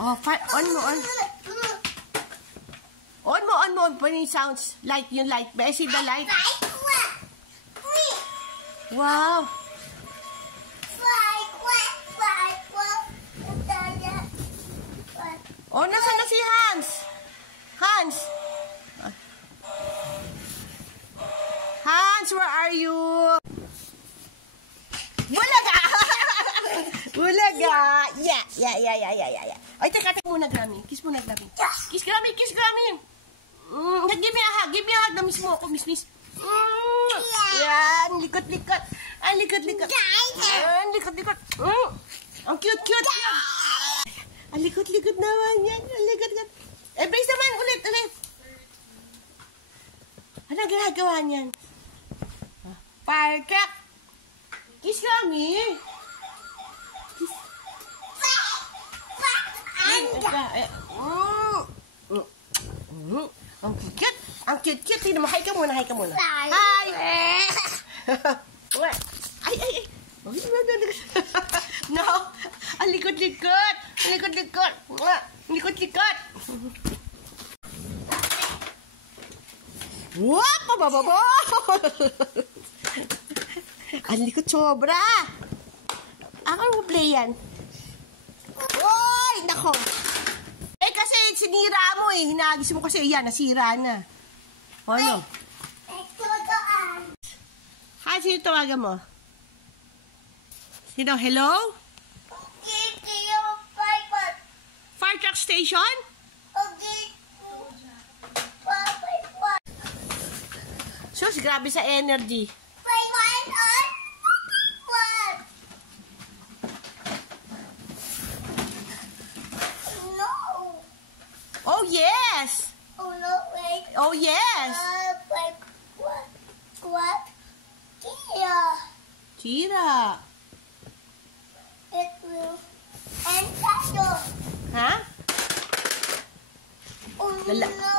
Oh, on mo, on. On mo, when it sounds like yung light. I see the light. Wow. Oh, nasa na si Hans? Hans, where are you? Bulaga! Bulaga! Yeah. Ay, teka muna, Grammy. Kiss muna, Grammy. Kiss, Grammy. Give me a hug. Namiss mo ako, miss. Yan, likot-likot. Ang likot-likot. Ang cute. Ang likot-likot naman yan. Embrace naman, ulit. Ano ginagawa niyan? Firecrack. Kiss kami. Kiss. Ang cute. Tingnan mo, hi ka muna. Hi. Ay. No. Ang likot-likot. Wap! Bababa! Ang likot sobra. Ako mag-play yan. Oy! Nako. Kasi sinira mo eh. Hinagis mo kasi yan. Nasira na. Ano? Hi, sino tawagan mo? Sino? Hello? Fire truck station? Sus, grabe sa energy. Oh, yes. Oh, no, wait. Oh, yes. What? Tira. It will end that door. Ha? Oh, Lala. no.